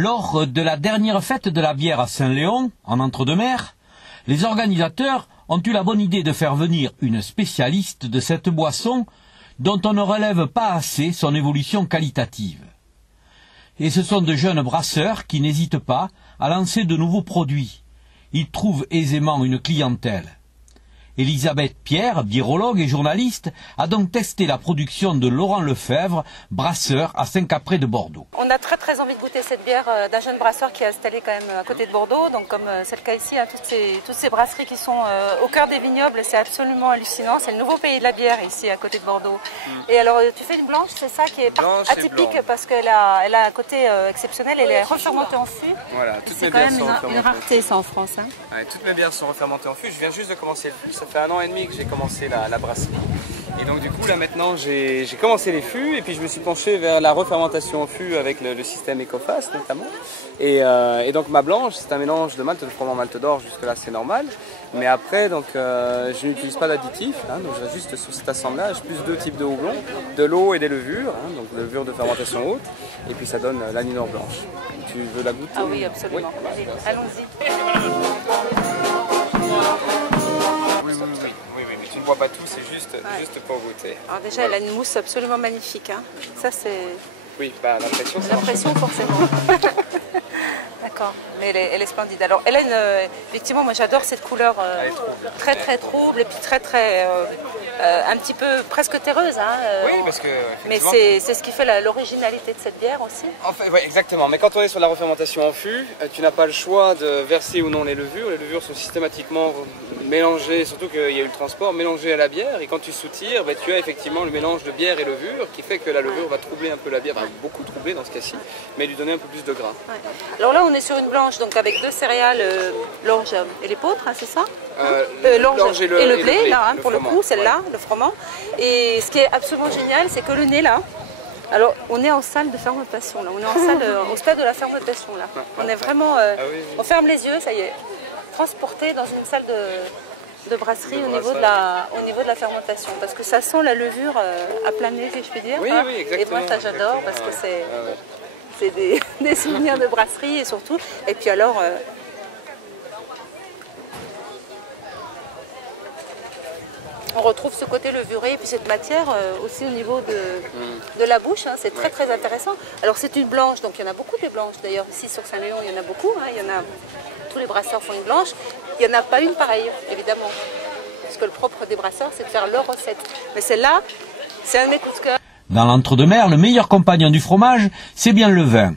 Lors de la dernière fête de la bière à Saint-Léon, en Entre-deux-Mers, les organisateurs ont eu la bonne idée de faire venir une spécialiste de cette boisson dont on ne relève pas assez son évolution qualitative. Et ce sont de jeunes brasseurs qui n'hésitent pas à lancer de nouveaux produits. Ils trouvent aisément une clientèle. Elisabeth Pierre, birologue et journaliste, a donc testé la production de Laurent Lefebvre, brasseur à Saint-Capré de Bordeaux. On a très envie de goûter cette bière d'un jeune brasseur qui est installé quand même à côté de Bordeaux. Donc comme c'est le cas ici, hein, toutes ces brasseries qui sont au cœur des vignobles, c'est absolument hallucinant. C'est le nouveau pays de la bière ici à côté de Bordeaux. Et alors tu fais une blanche, c'est ça qui est atypique parce qu'elle a un côté exceptionnel, elle est refermentée en fût. Voilà, toutes mes bières sont refermentées. C'est quand même une rareté ça en France. Hein. Ouais, toutes mes bières sont refermentées en fût, je viens juste de commencer le fût. Ça fait 1 an et demi que j'ai commencé la brasserie. Et donc du coup là maintenant j'ai commencé les fûts et puis je me suis penché vers la refermentation en fût avec le système EcoFast notamment. Et donc ma blanche c'est un mélange de malte de froment malte d'or, jusque là c'est normal. Mais après donc je n'utilise pas d'additifs, hein, donc je reste juste sur cet assemblage, plus 2 types de houblon, de l'eau et des levures, hein, donc levure de fermentation haute, et puis ça donne la Ninor blanche. Tu veux la goûter? Ah oui absolument, oui. Allons-y. Oui, mais tu ne vois pas tout, c'est juste pour goûter. Alors déjà, elle a une mousse absolument magnifique. Hein. Ça, c'est... Oui, bah, l'impression, c'est... L'impression, forcément. D'accord, mais elle est splendide. Alors, elle a effectivement, moi j'adore cette couleur très trouble et puis un petit peu presque terreuse. Hein, oui, parce que... Mais c'est ce qui fait l'originalité de cette bière aussi. En fait, oui, exactement. Mais quand on est sur la refermentation en fût, tu n'as pas le choix de verser ou non les levures. Les levures sont systématiquement mélangées, surtout qu'il y a eu le transport, mélangées à la bière. Et quand tu soutires, bah, tu as effectivement le mélange de bière et levure qui fait que la levure va troubler un peu la bière, enfin, beaucoup troubler dans ce cas-ci, mais lui donner un peu plus de gras. Ouais. Alors là, on est sur une blanche, donc avec 2 céréales, l'orge et l'épeautre, hein, c'est ça? L'orge et le blé, là, hein, pour le coup, celle-là, le froment. Et ce qui est absolument génial, c'est que le nez, là, alors on est en salle de fermentation, là, on est en salle, au stade de la fermentation, là. On est vraiment, on ferme les yeux, ça y est, transporté dans une salle de brasserie au niveau de la fermentation, parce que ça sent la levure à plein nez, si je puis dire. Oui, hein. Oui, exactement. Et moi, ça j'adore, parce que c'est des souvenirs de brasserie et surtout. Et puis alors, on retrouve ce côté levuré et puis cette matière aussi au niveau de la bouche. Hein, c'est très intéressant. Alors c'est une blanche, donc il y en a beaucoup des blanches. D'ailleurs ici sur Saint-Léon, il y en a beaucoup. Hein, il y en a, tous les brasseurs font une blanche. Il n'y en a pas une pareille, évidemment. Parce que le propre des brasseurs, c'est de faire leur recette. Mais celle-là, c'est un de mes coups de cœur. Dans l'Entre-deux-Mers, le meilleur compagnon du fromage, c'est bien le vin.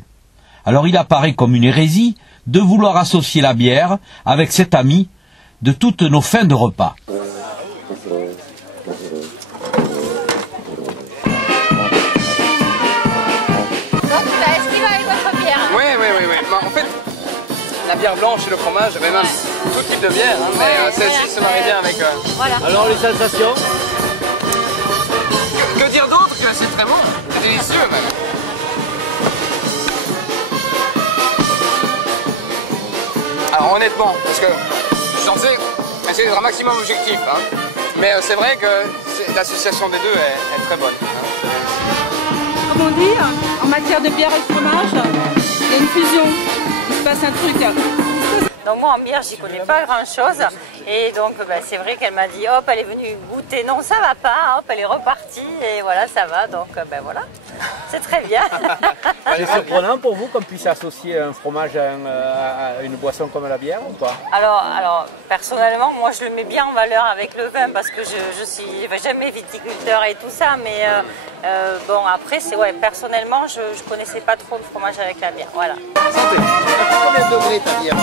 Alors il apparaît comme une hérésie de vouloir associer la bière avec cet ami de toutes nos fins de repas. Est-ce qu'il va avec votre bière? Oui. Bah, en fait, la bière blanche et le fromage, mais même tout type de bière, hein, mais celle-ci se marie bien avec... Voilà. Alors les sensations? Que dire d'autre que c'est très bon, c'est délicieux même. Alors honnêtement, parce que je suis censé essayer d'être un maximum objectif, hein, mais c'est vrai que l'association des deux est très bonne. Comme on dit, en matière de bière et de fromage, il y a une fusion, il se passe un truc. Donc moi en bière j'y connais pas grand chose et donc bah, c'est vrai qu'elle m'a dit hop elle est venue goûter, non ça va pas, hop elle est repartie et voilà ça va donc ben voilà, c'est très bien. C'est surprenant pour vous qu'on puisse associer un fromage à une boisson comme la bière ou pas? Alors personnellement moi je le mets bien en valeur avec le vin parce que je suis jamais viticulteur et tout ça mais bon après c'est personnellement je connaissais pas trop le fromage avec la bière, voilà. Santé. Combien de degrés ta bière?